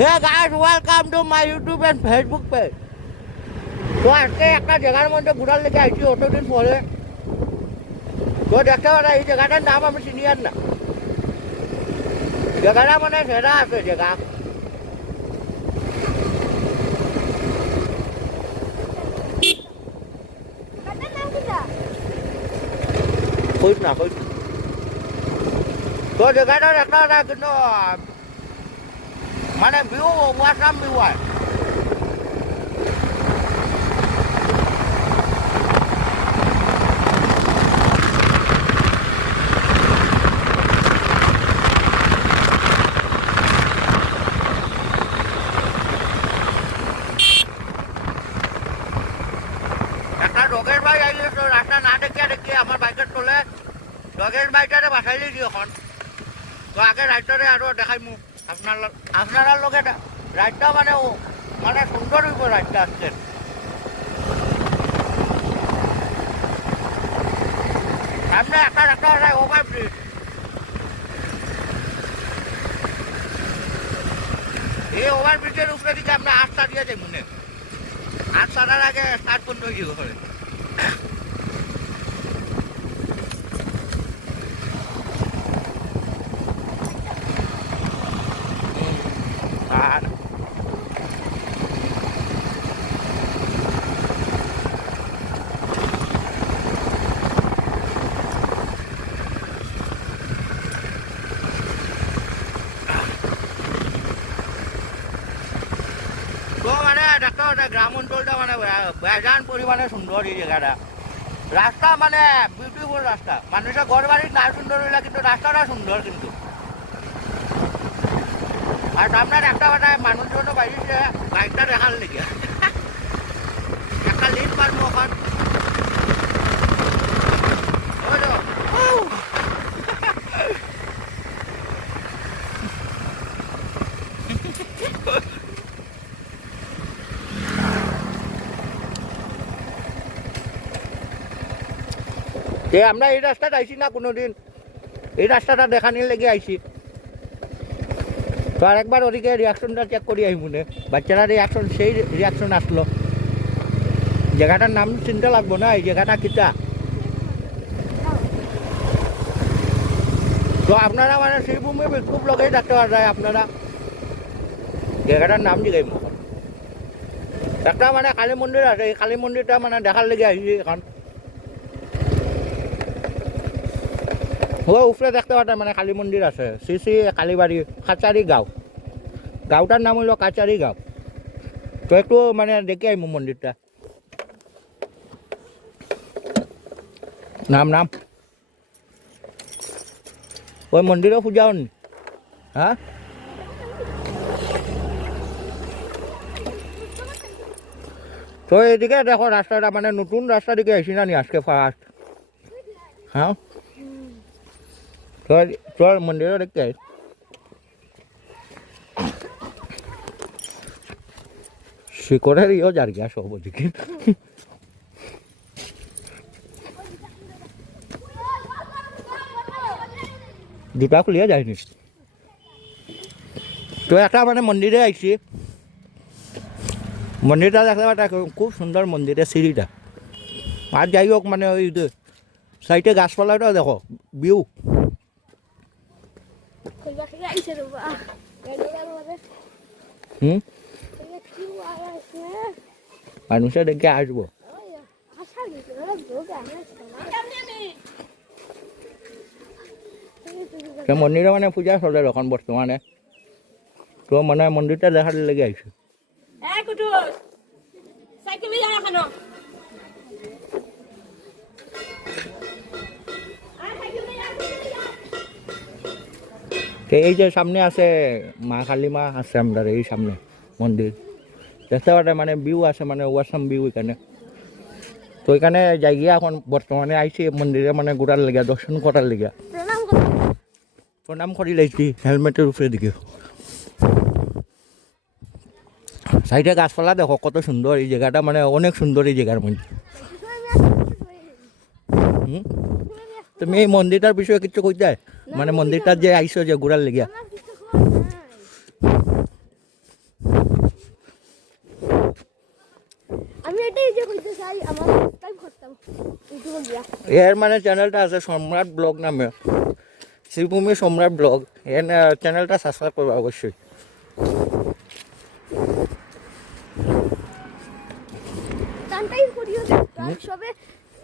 Hey guys, welcome to my YouTube and Facebook page. তো আজকে একটা জায়গার মধ্যে ঘুরার লেগে আইছি অতদিন পরে। তো দেখতে পারা এই জায়গাটার নাম আমি চিনি আর না। জায়গাটা মানে সেরা আছে জায়গা। কইস না কইস। তো জায়গাটা একটা কিন্তু মানে ভিউ ওয়াসাম ভিউ হয়। একটা ডগের বাই আইলে তো রাস্তা না দেখে আমার বাইকের তোলে ডগের বাইটারে বাসাইলি দি এখন তো আগে রাইটারে আরো দেখাইমু আপনার লগে রাইটটা মানে সুন্দর হইব রাইটটা আসছে সামনে একটা ওভার ব্রিজ এই ওভার ব্রিজের উপরে দিকে আমরা আটটা দিয়ে যাই মনে আট ছাড়ার আগে স্টার্ট বন্ধ হয়ে যাবো করে আর তো মানে দেখো গ্রাম অঞ্চলটা মানে বেজান পরিমাণে সুন্দর এই জায়গাটা রাস্তা মানে বিউটিফুল রাস্তা মানুষের ঘর বাড়ি না সুন্দর হইলে কিন্তু রাস্তাটা সুন্দর কিন্তু আর আপনার একটা মানুষজন বাইরে বাইকটা দেখার লেগে একটা লিড পারবো এখন আমরা এই রাস্তাটা আইছি না কোনোদিন এই রাস্তাটা দেখানির লেগে আইছি তো আরেকবার ওদিকে রিয়াকশনটা চেক করি আই মনে বাচ্চারা রিয়াকশন সেই রিয়াকশন আসলো জায়গাটার নাম চিনতে লাগবো না এই জায়গাটা কিতা তো আপনারা মানে সেই ভূমি খুব লগেই দেখতে পাওয়া যায় আপনারা জায়গাটার নাম জিগাই একটা মানে কালী মন্দির আছে এই কালী মন্দিরটা মানে দেখার লেগে আইছি এখন ও উপরে দেখতে পাটা মানে কালী মন্দির আছে শ্রী কালীবাড়ি কাচারি গাঁওটার নাম হইল কাচারি গাঁও তো একটু মানে দেখে আইমু মন্দিরটা নাম ওই মন্দিরে পূজা হন হ্যাঁ তো এদিকে দেখো রাস্তাটা মানে নতুন রাস্তা দিকে আইসি না নি আজকে ফার্স্ট হ্যাঁ চল মন্দিরে দেখতে আই শিকড়ের ইও যার গিয়া সব ওদিকে দুটা খুলিয়া যায়নি তো একটা মানে মন্দিরে আইছি মন্দিরটা দেখতে পাটা খুব সুন্দর মন্দিরের সিঁড়িটা আর যাই হোক মানে ওই সাইডে গাছপালাটা দেখো ভিউ মানুষে দেখে আসবো মন্দিরে মানে পূজা চলে এখন বর্তমানে তো মানে মন্দিরটা দেখার লেগে আইছে এই যে সামনে আছে মা কালী মা আছে আমাদের এই সামনে মন্দির দেখতে পারে মানে ভিউ আছে মানে ওয়াসাম ভিউ এখানে তো এখানে যাই গিয়া এখন বর্তমানে আইছি মন্দিরে মানে ঘোরার লেগে দর্শন করার লেগে প্রণাম করি লাইছি হেলমেটের উপরে দিকে সাইডে গাছপালা দেখো কত সুন্দর এই জায়গাটা মানে অনেক সুন্দর এই জায়গার মধ্যে তুমি এই মন্দিরটার বিষয়ে কিছু কইতে মানে মন্দিরটার যে আইসো যে ঘোরার লেগে এটাই যে কইতে চাই আমার সাবস্ক্রাইব করতাম ইউটিউবে গিয়া এর মানে চ্যানেলটা আছে সম্রাট ব্লগ নামে, শ্রীভূমি সম্রাট ব্লগ। এর চ্যানেলটা সাবস্ক্রাইব করবে অবশ্যই। টানটাই করিও আর সবে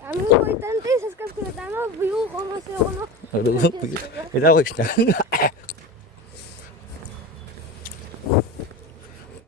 আমি ওই টানটাই সাবস্ক্রাইব করে টানো ভিউ কম আছে কোনো এটা কইস না।